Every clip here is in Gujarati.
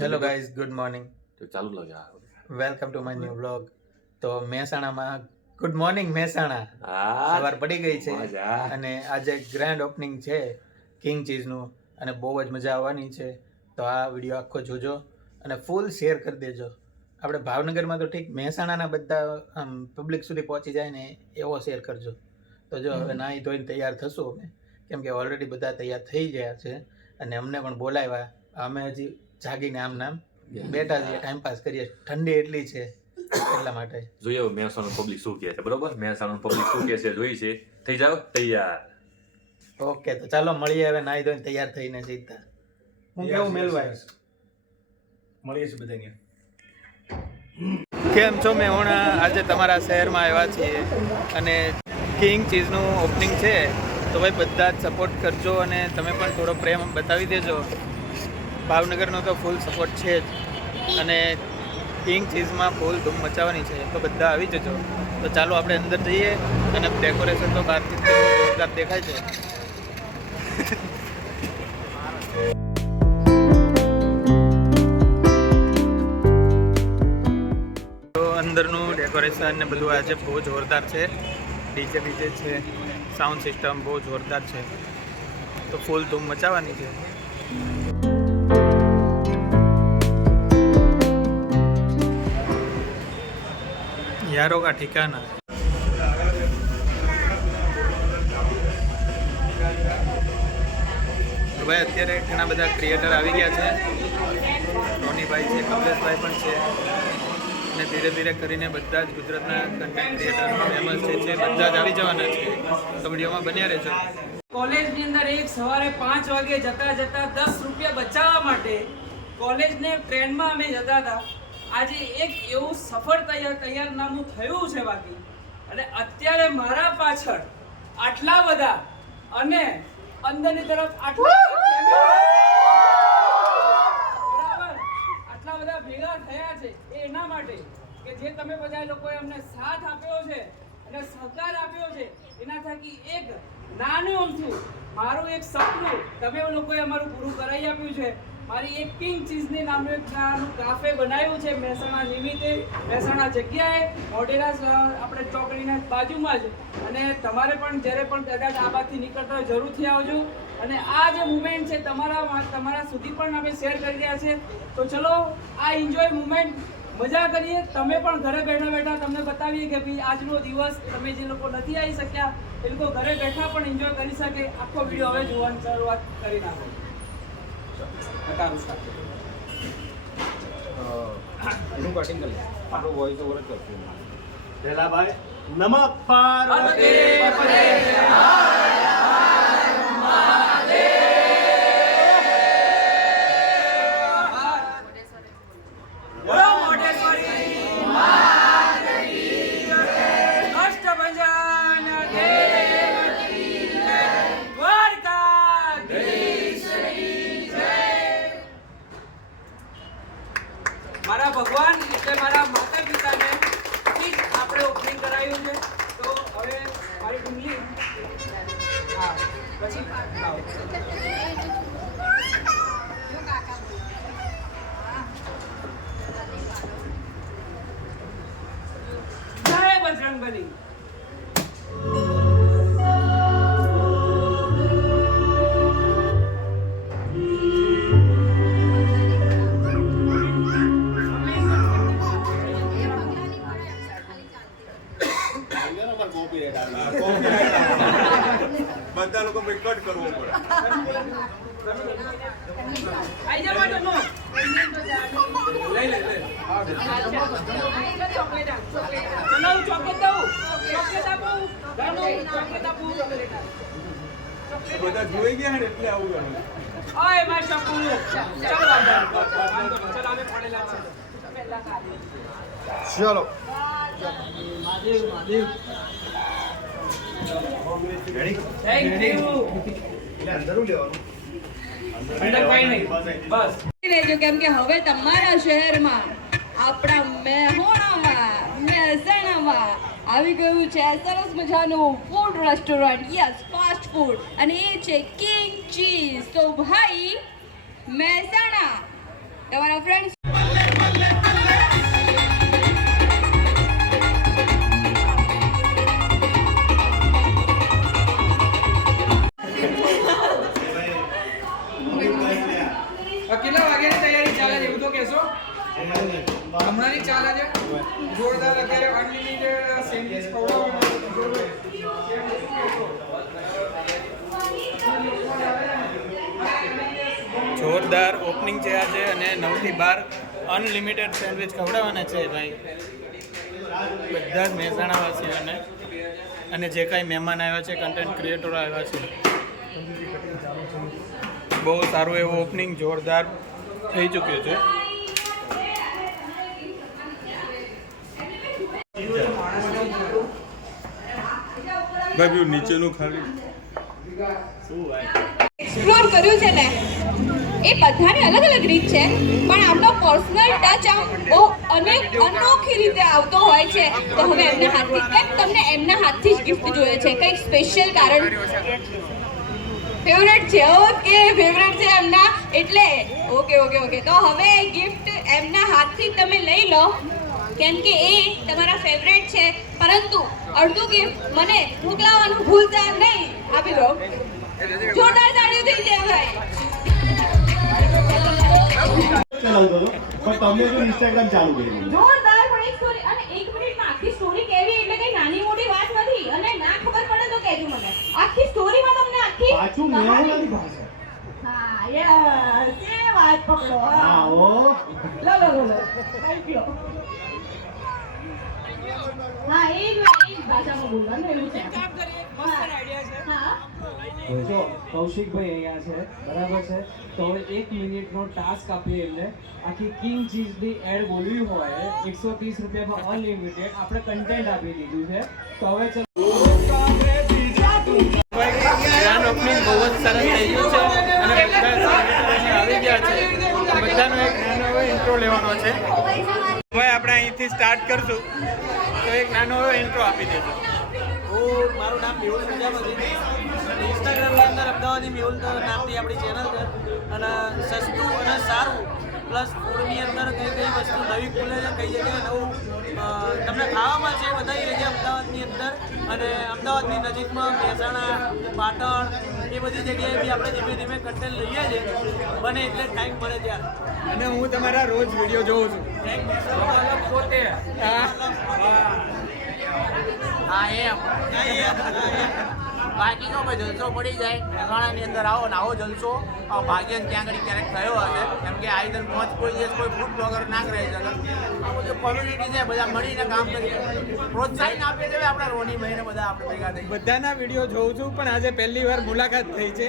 Hello guys, good morning. તો ચાલુ લગા welcome to my new vlog. તો મહેસાણામાં ગુડ મોર્નિંગ મહેસાણા. હા સવાર પડી ગઈ છે મજા. અને આજે ગ્રાન્ડ ઓપનિંગ છે કિંગ ચીઝનું અને બહુ જ મજા આવવાની છે. તો આ વિડીયો આખો જોજો અને ફૂલ શેર કરી દેજો. આપણે ભાવનગરમાં તો ઠીક, મહેસાણાના બધા આમ પબ્લિક સુધી પહોંચી જાય ને એવો શેર કરજો. તો જો હવે નાહી ધોઈને તૈયાર થશું અમે, કેમ કે ઓલરેડી બધા તૈયાર થઈ ગયા છે અને અમને પણ બોલાવ્યા. અમે હજી જાગીને આમ નામ બેઠા છીએ, ટાઈમ પાસ કરીએ. ઠંડી એટલી છે એટલા માટે. જોઈએ મહેસાણા પબ્લિક શું કહે છે, બરોબર? મહેસાણા પબ્લિક શું કહે છે જોઈ છે. થઈ જાવ તૈયાર. ઓકે, તો ચાલો મળીએ હવે નાહી ધોઈને તૈયાર થઈને સીધા. હું કેવું મેલવાય મળીએ છીએ બધાને. કેમ છો? મેં હમણાં આજે તમારા શહેરમાં આવ્યા છીએ અને કિંગ ચીઝનું ઓપનિંગ છે. તો ભાઈ બધા જ સપોર્ટ કરજો અને તમે પણ થોડો પ્રેમ બતાવી દેજો. ભાવનગરનો તો ફૂલ સપોર્ટ છે જ અને કિંગ ચીઝમાં ફૂલ ધૂમ મચાવવાની છે. તો બધા આવી જજો. તો ચાલો આપણે અંદર જઈએ અને ડેકોરેશન તો બહારથી જોરદાર દેખાય છે. તો અંદરનું ડેકોરેશન ને બધું આજે બહુ જોરદાર છે. ડીજે બીજે છે, સાઉન્ડ સિસ્ટમ બહુ જોરદાર છે. તો ફૂલ ધૂમ મચાવવાની છે. यारों का ठिकाना. ભાઈ અત્યારે ઘણા બધા ક્રિએટર આવી ગયા છે. રોનીભાઈ છે, કમલેશભાઈ પણ છે અને ધીરે ધીરે કરીને બધા જ ગુજરાતના કન્ટેન્ટ ક્રિએટર ફેમસ છે બધા જ આવી જવાના છે. તો વિડીયોમાં બન્યા રહેજો. કોલેજની અંદર એક સવારે 5 વાગે જતા 10 રૂપિયા બચાવવા માટે કોલેજને ટ્રેનમાં અમે જતા હતા. આજે એક એવું સફળ તૈયારનામું થયું છે બાકી, અને અત્યારે મારા પાછળ આટલા બધા અને અંદરની તરફ આટલા બધા ભેગા થયા છે એના માટે કે જે તમે બધા લોકોએ અમને સાથ આપ્યો છે અને સહકાર આપ્યો છે. એના થકી એક નાનું અમથું મારું એક સપનું તમે લોકોએ અમારું પૂરું કરાવી આપ્યું છે. મારી એક કિંગ ચીઝની નામનું એક નાનું કાફે બનાવ્યું છે મહેસાણા નિમિત્તે, મહેસાણા જગ્યાએ, મોઢેરા આપણે ચોકડીના બાજુમાં જ. અને તમારે પણ જ્યારે પણ કદાચ આ બાજુથી નીકળતા હોય જરૂરથી આવજો. અને આ જે મુમેન્ટ છે તમારા સુધી પણ અમે શેર કરી રહ્યા છે. તો ચલો આ એન્જોય મુમેન્ટ મજા કરીએ. તમે પણ ઘરે બેઠા બેઠા તમને બતાવીએ કે ભાઈ આજનો દિવસ તમે જે લોકો નથી આવી શક્યા એ લોકો ઘરે બેઠા પણ એન્જોય કરી શકે. આખો વિડીયો હવે જોવાની શરૂઆત કરી નાખો. એનું કટિંગ કરી આપણો વોઇસ ઓવર જ કરશું. પહેલા ભાઈ નમઃ મારા ભગવાન એટલે મારા માતા પિતાને આપણે ઓપનિંગ કરાયું છે. તો હવે મારી ડુંગળી હા પછી આવો. જય બજરંગબલી. બધા લોકો કટ કરવો પડે. આઈ જા માટે નો લઈ ચલો ચોકલેટ દઉં, ચોકલેટ આપું, ચોકલેટ આપું. બધા જોઈ ગયા ને એટલે આવું કરે. ઓય માર ચકુ ચલો વાંધો ચલો અમે પડેલા છે પહેલા કાઢી. ચલો થેન્ક યુ. અંદર લેવાનું અંદર કઈ નહીં બસ. લેજો કેમ કે હવે તમારા શહેરમાં આપણા મહેસાણામાં આવી ગયું છે સરસ મજાનું food restaurant. Yes, fast food, અને એ છે કિંગ ચીઝ. તો ભાઈ મહેસાણા તમારા ફ્રેન્ડ્સ કેટલા વાગ્યાની તૈયારી ચાલે છે એવું તો કહેશો? હમણાંની ચાલે છે જોરદાર. અત્યારે અનલિમિટેડ સેન્ડવિચ જોરદાર ઓપનિંગ છે આજે અને 9 થી 12 અનલિમિટેડ સેન્ડવિચ ખવડાવવાના છે ભાઈ બધા જ મહેસાણાવાસીઓને અને જે કાંઈ મહેમાન આવ્યા છે કન્ટેન્ટ ક્રિએટરો આવ્યા છે. બહુ સારું એવું ઓપનિંગ જોરદાર થઈ ચૂક્યું છે. ભાઈ નીચેનું ખાલી એક્સપ્લોર કર્યું છે ને એ બધાની અલગ અલગ રીત છે પણ આપણો પર્સનલ ટચ આમ બહુ અનોખી રીતે આવતો હોય છે. તો હવે એમના હાથથી કેમ તમને એમના હાથથી જ ગિફ્ટ જોઈએ છે? કંઈક સ્પેશિયલ કારણ ફેવરેટ છે? ઓકે ફેવરેટ છે એમના એટલે ઓકે તો હવે ગિફ્ટ એમના હાથથી તમે લઈ લો કેમ કે એ તમારા ફેવરેટ છે. પરંતુ અડધું ગિફ્ટ મને મોકલાવવાનું ભૂલતા નહીં. આપી દો. જોરદાર તાળીઓ થઈ જાય ભાઈ. ચલાવતો હતો પણ તમે જો ઇન્સ્ટાગ્રામ ચાલુ કરી જોરદાર. પણ એક સ્ટોરી અને 1 મિનિટમાં આખી સ્ટોરી કેવી એટલે કઈ નાની મોટી વાત નથી અને ના ખબર પડે તો કહેજો મને. આખી સ્ટોરીમાં તમને આખી પાછું મેળવવાની ભાષા હા યસ એ વાત પકડો. હા ઓ લો થેન્ક યુ. હા એ જ ભાષામાં બોલવાનું એવું છે. કામ કરીએ મસ્ત આઈડિયા છે. હા જો કૌશિકભાઈ અહીંયા છે બરાબર છે તો હવે 1 મિનિટનો ટાસ્ક આપીએ એમને. આખી કિંગ ચીઝની એડ બોલવી હોય 130 રૂપિયામાં અનલિમિટેડ આપણે કન્ટેન્ટ આપી દીધું છે. તો હવે ચલો ગ્રાન્ડ ઓપનિંગ બહુ જ સરસ થઈ ગયું છે અને બધા સેલિબ્રિટી આવી ગયા છે. બધાનો એક નાનો એવો ઇન્ટ્રો લેવાનો છે. હવે આપણે અહીંથી સ્ટાર્ટ કરશું તો એક નાનો એવો ઇન્ટ્રો આપી દેજો. મારું નામ મેહુલ પ્રજાપતિ. ઇન્સ્ટાગ્રામની અંદર અમદાવાદી મેહુલ નામની આપણી ચેનલ છે અને સસ્તું અને સારું પ્લસ ફૂડની અંદર કઈ કઈ વસ્તુ નવી ખુલે છે કઈ જગ્યાએ નવું તમને ખાવામાં છે બતાવી રહી છે અમદાવાદની અંદર અને અમદાવાદની નજીકમાં મહેસાણા પાટણ એ બધી જગ્યાએ બી આપણે ધીમે ધીમે કન્ટેન્ટ લઈએ છીએ બને એટલે ટાઈમ મળે ત્યારે. અને હું તમારા રોજ વિડીયો જોઉં છું. પોતે હા એમ બાકી તો ભાઈ જલસો પડી જાય મહેસાણાની અંદર આવો ને આવો જલસો ભાગ્ય ત્યાં આગળ ક્યારેક થયો હશે કેમ કે આ ઇધર મોજ કોઈ દિવસ કોઈ ફૂડ બ્લોગર ના કરી શકે. આ બધું કોમ્યુનિટી છે બધા મળીને કામ કરીએ પ્રોત્સાહન આપીએ છીએ આપણા રોની ભાઈને બધા આપણે ભેગા થઈ. બધાના વિડીયો જોઉં છું પણ આજે પહેલી વાર મુલાકાત થઈ છે.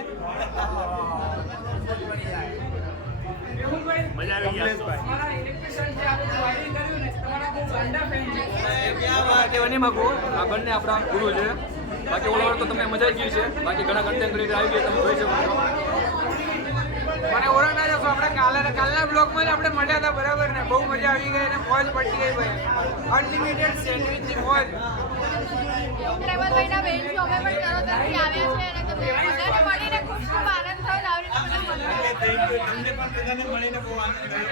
મજા આવી ગઈ. તમારા ઇલેક્ટ્રિશિયન જે આપણે વાયરિંગ કર્યું ને તમારા બહુ ગાંડા ફેન છે. કહેવાની માંગુ આ બંને આપણા ગુરુ છે. બાકી ઓલા તો તમને મજા આવી ગઈ છે. બાકી ઘણા કન્ટેન્ટ ક્રિએટર આવી ગયા તમે જોઈ શકો છો. મને ઓળખના જશો આપણે કાલના બ્લોગમાં જ આપણે મળ્યા હતા બરાબર ને બહુ મજા આવી ગઈ અને મોજ પડી ગઈ ભાઈ. અનલિમિટેડ સેન્ડવિચની મોજ. પ્રેમલભાઈના બેન છો અમે પણ તરતથી આવ્યા છે અને તમને બધાને મળીને ખૂબ ખૂબ આનંદ થયો આવી રીતે મને મળ્યા. Thank you. તમને પણ બધાને મળીને બહુ આનંદ થયો.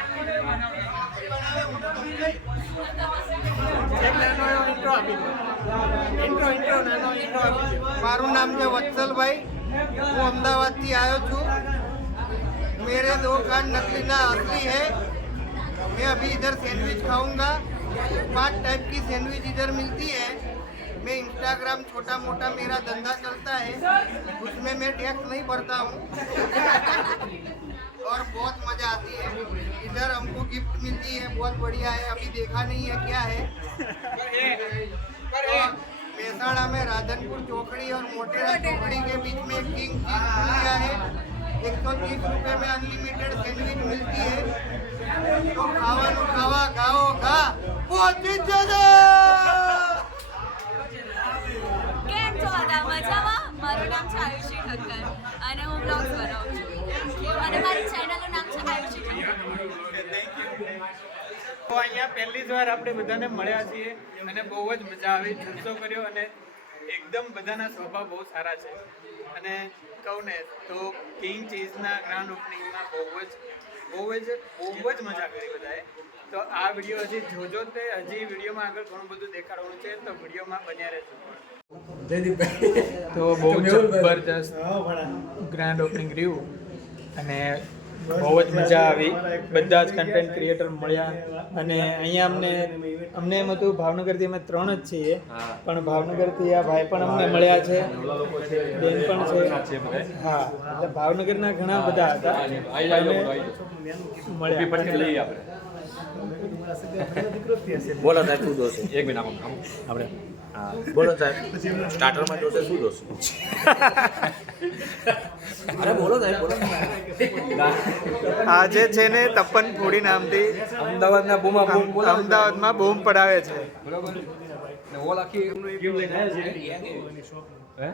એક નાનો એવો ઇન્ટ્રો આપી દો. ઇન્ટ્રો નાનો ઇન્ટ્રો આપી દો. મારું નામ છે વત્સલભાઈ. હું અમદાવાદથી આવ્યો છું. मेरे दो कान नकली ना असली है. मैं अभी इधर सैंडविच खाऊंगा. 5 टाइप की सैंडविच इधर मिलती है. मैं इंस्टाग्राम छोटा मोटा मेरा धंधा चलता है उसमें मैं टैक्स नहीं भरता हूँ और बहुत मज़ा आती है. इधर हमको गिफ्ट मिलती है बहुत बढ़िया है. अभी देखा नहीं है क्या है. मेहसाणा में राधनपुर चौकड़ी और मोटेरा चौकड़ी के बीच में एक किंग चीज खुलिया है. 130 रुपये में अनलिमिटेड सैंडविच मिलती है. तो खाવાનું ખાવા ગાઓ ગા પહોંચી જજો. કેમ છો બધા મજામાં? મારું નામ છે આયુષી ઠક્કર અને હું બ્લોગ્સ બનાવું છું અને મારી ચેનલનું નામ છે આયુષી ઠક્કર. તો અહીંયા પહેલી જ વાર આપણે બધાને મળ્યા છીએ અને બહુ જ મજા આવી. જલસો કર્યો અને એકદમ બધાના સ્વભાવ બહુ સારા છે અને કહું ને તો કિંગ ચીઝના ગ્રાન્ડ ઓપનિંગમાં બહુ જ બહુ જ મજા કરી બધાએ. તો આ વિડીયો હજી જોજો તે હજી વિડીયોમાં આગળ ઘણું બધું દેખાડવાનું છે તો વિડીયોમાં બન્યા રહેજો. તો બહુ જબરજસ્ત ગ્રાન્ડ ઓપનિંગ રહ્યું અને બહુ જ મજા આવી. બધા જ કન્ટેન્ટ ક્રિએટર મળ્યા અને અહીંયા અમને એમ હતું ભાવનગરથી અમે 3 જ છીએ, પણ ભાવનગરથી આ ભાઈ પણ અમને મળ્યા છે, બેન પણ છે. હા, એટલે ભાવનગરના ઘણા બધા હતા મળ્યા. બોલો સાહેબ શું જોશે? એક મિનિટ આપણે બોલો સાહેબ સ્ટાર્ટરમાં જોશે શું જોશે? અરે બોલો સાહેબ બોલો. આજે છે ને તપન ફોડી નામથી અમદાવાદના બૂમા બૂમ બોલાવે છે. અમદાવાદમાં બૂમ પડાવે છે. બરોબર ને ઓલ આખી ગેમ લઈને આવ્યા છે. હે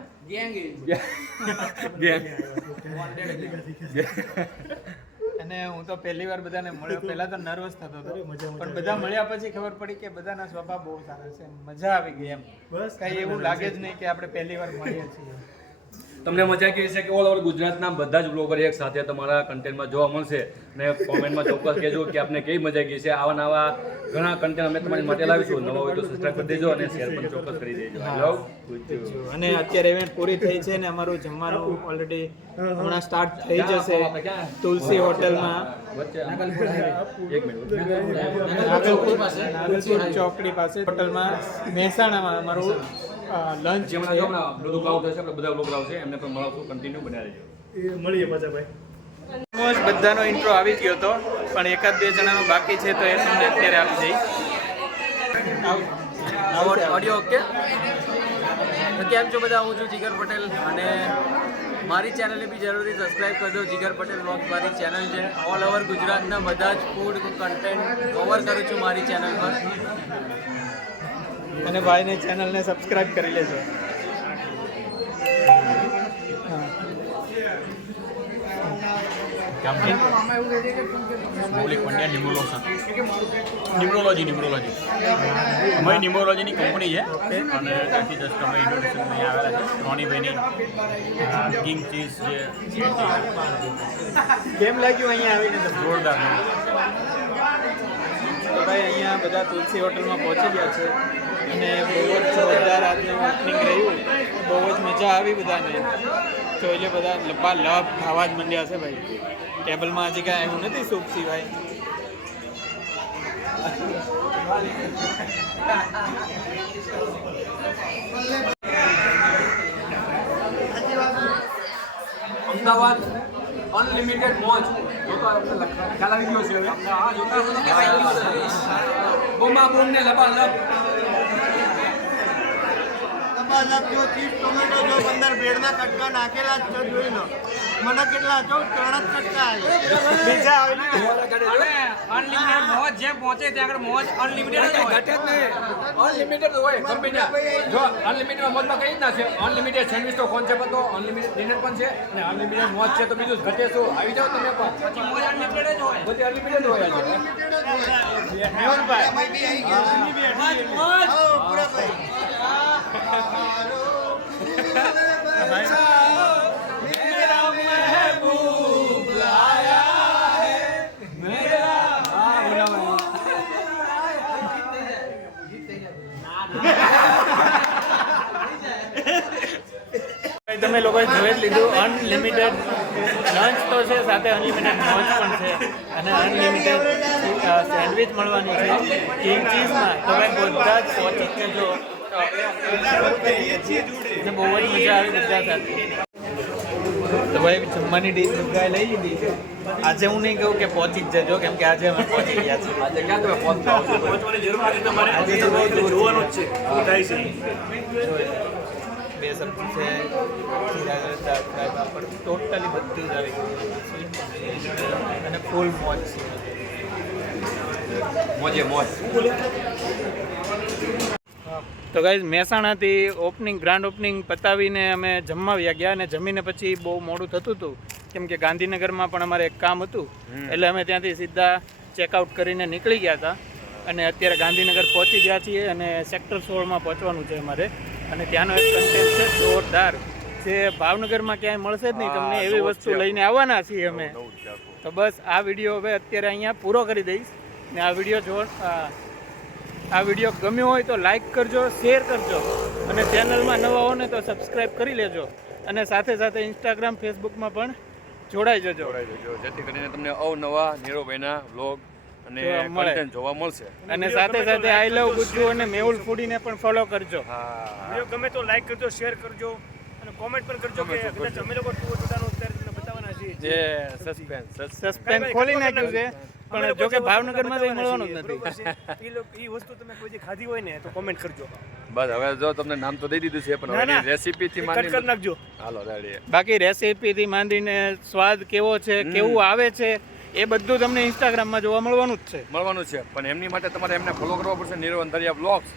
અને હું તો પહેલી વાર બધાને મળ્યો. પહેલા તો નર્વસ થતો હતો, પણ બધા મળ્યા પછી ખબર પડી કે બધાના સ્વભાવ બહુ સારા છે. મજા આવી ગઈ એમ. બસ કઈ એવું લાગે જ નહીં કે આપણે પહેલી વાર મળીએ છીએ. તમને મજા કેવી છે કે ઓલ ઓવર ગુજરાતના બધા જ બ્લોગર એક સાથે તમારા કન્ટેન્ટમાં જોવા મળશે ને કોમેન્ટમાં ચોક્કસ કહેજો કે આપને કેવી મજા ગઈ છે. આવા નવા ઘણા કન્ટેન્ટ અમે તમારી માટે લાવીશું. નવા હોય તો સબસ્ક્રાઇબ કરી દેજો અને શેર પણ ચોક્કસ કરી દેજો. અને અત્યારે ઇવેન્ટ પૂરી થઈ છે ને અમારું જમવાનું ઓલરેડી હમણાં સ્ટાર્ટ થઈ જશે તુલસી હોટલમાં. એક મિનિટ ચોકડી પાસે હોટલમાં મહેસાણામાં અમારું લંચ જેમના જો હમણાં બધું ક્રાઉડ હશે આપણે બધા લોકો આવશે એમને પણ મળાવશું. કન્ટિન્યુ બન્યા રહેજો. મળીએ પાછા ભાઈ. ઓલમોસ્ટ બધાનો ઇન્ટ્રો આવી ગયો હતો, પણ એકાદ બે જણાનો બાકી છે તો એ તમને અત્યારે આપી જઈ. Audio okay. તો કેમ છો બધા? હું છું જીગર પટેલ અને મારી ચેનલને બી જરૂરથી સબસ્ક્રાઈબ કરજો. જીગર પટેલ વ્લોગ્સ મારી ચેનલ છે. ઓલ ઓવર ગુજરાતના બધા જ ફૂડ કન્ટેન્ટ કવર કરું છું મારી ચેનલ પર. અને ભાઈની ચેનલને સબસ્ક્રાઇબ કરી લેજો. ન્યુમરોલોજી અમારી ન્યુમરોલોજીની કંપની છે અને ત્યાંથી જસ્ટ અમે ઇન્ટ્રોડક્શન અહીંયા આવેલા છે. રોનીભાઈની કિંગ ચીઝ છે. કેમ લાગ્યું અહીંયા આવીને તમને? જોરદાર. તો ભાઈ અહીંયા બધા તુલસી હોટલમાં પહોંચી ગયા છે અને બહુ જ જોરદાર આજનું ઓપનિંગ રહ્યું. બહુ જ મજા આવી બધાને. તો એટલે બધા લબાલબ ખાવા જ માંડ્યા છે ભાઈ. ટેબલમાં હજી કાંઈ આવ્યું નથી સૂપ સિવાય. અમદાવાદ અનલિમિટેડ મોજ જોતો આપણે ખ્યાલ આવી ગયો છે હવે. આ જોતા બૂમા બૂમ ને લબાલબ. જો ચીઝ ટોમેટો જો અંદર બ્રેડના કટકા નાખેલા જ છે જોઈ લો. મને કેટલા જો 3 જ કટકા આવ્યા. બીજા અનલિમિટેડ મોજ જે પહોંચે ત્યાં આગળ મોજ અનલિમિટેડ ઘટે જ નહીં. અનલિમિટેડ હોય કંપની. જો અનલિમિટેડ મોજમાં કઈ રીતના છે? અનલિમિટેડ સેન્ડવિચ તો કોન્સેપ્ટ હતો, અનલિમિટેડ ડિનર પણ છે અને અનલિમિટેડ મોજ છે તો બીજું ઘટે શું? આવી જાઓ તમે પણ. પછી મોજ અનલિમિટેડ જ હોય. બધી અનલિમિટેડ હોય છે. તમે લોકોએ જોઈ જ લીધું. અનલિમિટેડ લંચ તો છે, સાથે અનલિમિટેડ મોજ પણ છે અને અનલિમિટેડ સેન્ડવિચ મળવાની છે કિંગ ચીઝમાં. તો ભાઈ બધા જ પહોંચી જ જજો. બહુ જ મજા આવી બધા સાથે. તો ભાઈ જમવાની ડીશ બધાએ લઈ લીધી છે. આજે હું નહીં કહું કે પહોંચી જ જજો, કેમ કે આજે અમે પહોંચી ગયા છીએ. આજે ક્યાં તમે પહોંચતા આવશો? પહોંચવાની જરૂર નથી તમારે. આજે તો બહુ જોવાનું જ છે શું થાય છે. બે સબ્જી છે, જીરા દાળ ફ્રાય પાપડ, ટોટલી બધું જ આવી ગયું અને ફૂલ મોજ છે. મોજે મોજ. તો ગાઈઝ મહેસાણાથી ગ્રાન્ડ ઓપનિંગ પતાવીને અમે જમવા ગયા અને જમીને પછી બહુ મોડું થતું હતું કેમ કે ગાંધીનગરમાં પણ અમારે એક કામ હતું એટલે અમે ત્યાંથી સીધા ચેકઆઉટ કરીને નીકળી ગયા હતા અને અત્યારે ગાંધીનગર પહોંચી ગયા છીએ અને સેક્ટર 16માં પહોંચવાનું છે અમારે અને ત્યાંનો એક કન્ટેન્ટ છે જોરદાર જે ભાવનગરમાં ક્યાંય મળશે જ નહીં તમને એવી વસ્તુ લઈને આવવાના છીએ અમે. તો બસ આ વિડીયો હવે અત્યારે અહીંયા પૂરો કરી દઈશ ને આ વિડીયો ગમ્યો હોય તો લાઈક કરજો, શેર કરજો અને ચેનલમાં નવા હો ને તો સબસ્ક્રાઈબ કરી લેજો અને સાથે સાથે ઇન્સ્ટાગ્રામ ફેસબુકમાં પણ જોડાઈ જજો. જેથી કરીને તમને અવનવા નીરવભાઈના વ્લોગ અને જોવા મળે. કન્ટેન્ટ જોવા મળશે. અને સાથે સાથે આઈ લવ ગુજ્જુ અને મેહુલ ફૂડીને પણ ફોલો કરજો. વિડીયો ગમે તો લાઈક કરજો, શેર કરજો અને કોમેન્ટ પણ કરજો કે કદાચ અમે લોકો ટુટાનું અત્યારે તમને બતાવવાના છીએ. જે સસ્પેન્સ ખોલી નાખ્યું છે પણ જો કે ભાવનગરમાં તો મળવાનું જ નથી. એ વસ્તુ તમે કોઈ ખાધી હોય ને તો કોમેન્ટ કરજો. બસ હવે જો તમને નામ તો દઈ દીધું છે પણ હવે રેસીપીથી કટ કરી નાખજો. હાલો રેડી. બાકી રેસીપીથી માંડીને સ્વાદ કેવો છે, કેવું આવે છે એ બધું તમને ઇન્સ્ટાગ્રામમાં જોવા મળવાનું જ છે. પણ એમની માટે તમારે એમને ફોલો કરવા પડશે. નીરવ અંધારિયા બ્લોગ્સ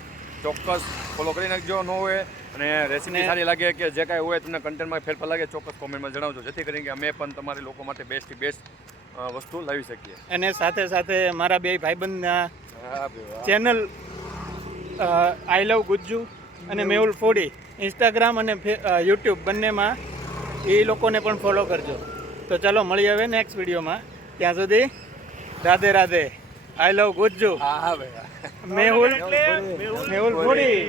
ચોક્કસ ફોલો કરી નાખજો. ન હોય અને રેસીપી સારી લાગે કે જે કાંઈ હોય તમને કન્ટેન્ટમાં ફેરફાર લાગે ચોક્કસ કોમેન્ટમાં જણાવજો, જેથી કરીને કે અમે પણ તમારી લોકો માટે બેસ્ટથી બેસ્ટ વસ્તુ લાવી શકીએ. અને સાથે સાથે મારા બે ભાઈબંધના ચેનલ આઈ લવ ગુજ્જુ અને મેહુલ ફૂડી ઇન્સ્ટાગ્રામ અને યુટ્યુબ બંનેમાં એ લોકોને પણ ફોલો કરજો. તો ચાલો મળીએ હવે નેક્સ્ટ વિડીયોમાં. ત્યાં સુધી રાધે રાધે. આઈ લવ ગુજ્જુ, મેહુલ ફૂડી.